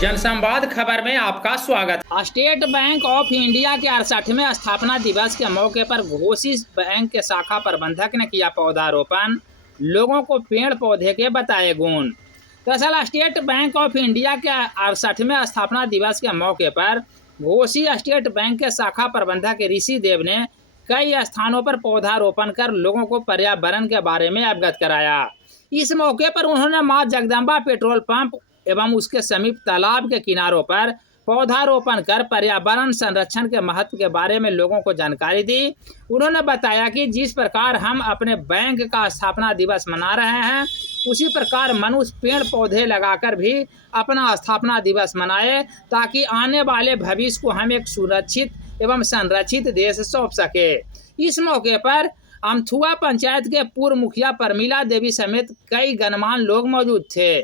जनसंवाद खबर में आपका स्वागत। स्टेट बैंक ऑफ इंडिया के 68वें स्थापना दिवस के मौके पर घोसी बैंक के शाखा प्रबंधक ने किया पौधारोपण, लोगों को पेड़ पौधे के बताए गुण। दरअसल स्टेट बैंक ऑफ इंडिया के 68वें स्थापना दिवस के मौके पर घोसी स्टेट बैंक के शाखा प्रबंधक ऋषि देव ने कई स्थानों पर पौधारोपण कर लोगों को पर्यावरण के बारे में अवगत कराया। इस मौके पर उन्होंने मां जगदम्बा पेट्रोल पंप एवं उसके समीप तालाब के किनारों पर पौधारोपण कर पर्यावरण संरक्षण के महत्व के बारे में लोगों को जानकारी दी। उन्होंने बताया कि जिस प्रकार हम अपने बैंक का स्थापना दिवस मना रहे हैं, उसी प्रकार मनुष्य पेड़ पौधे लगाकर भी अपना स्थापना दिवस मनाए, ताकि आने वाले भविष्य को हम एक सुरक्षित एवं संरक्षित देश सौंप सके। इस मौके पर अमथुआ पंचायत के पूर्व मुखिया परमिला देवी समेत कई गणमान्य लोग मौजूद थे।